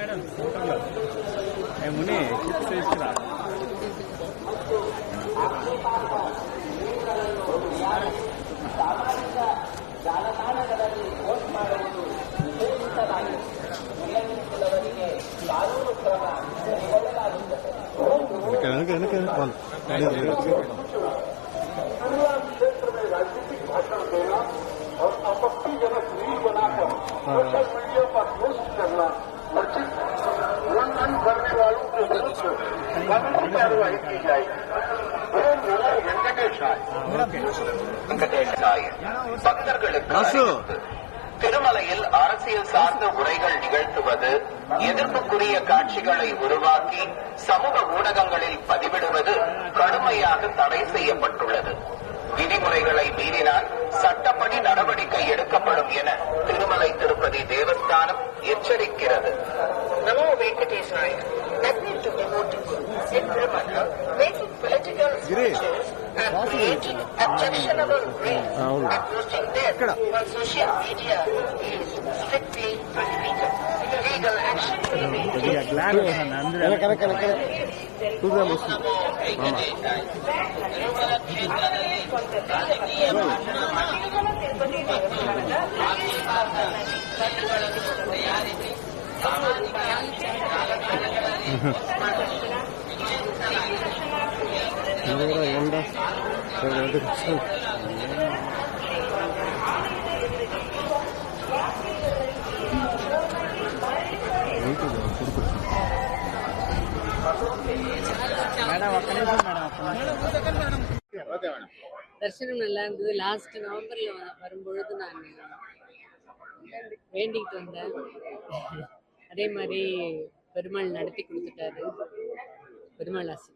Madam ఫోటోలో ముని chips తీసుకురా और आपत्तिजनक रील बनाकर सोशल मीडिया पर पोस्ट करना उचित उल्लंघन करने वालों के विरुद्ध कानूनी कार्रवाई की जाएगी। பக்தர்களுக்கு திருமலையில் அரசியல் சார்ந்த உரைகள் நிகழ்த்துவது, எதிர்ப்புக்குரிய காட்சிகளை உருவாக்கி சமூக ஊடகங்களில் பதிவிடுவது கடுமையாக தடை செய்யப்பட்டுள்ளது. விதிமுறைகளை மீறினால் சட்டப்படி நடவடிக்கை எடுக்கப்படும் என Thirumalai Tirupati Devasthanam எச்சரிக்கிறது. Namo Venkatesaya, admit to devotees in Tirumala, making political speeches and creating objectionable reels and posting them on social media is strictly prohibited. Legal action will be தரிசனம் நல்லா இருந்தது. லாஸ்ட் நவம்பர்ல வரும்பொழுது நான் வேண்டிக்கிட்டு வந்தேன். அதே மாதிரி பெருமாள் நடத்தி கொடுத்துட்டாரு. பெருமாள் ஆசை.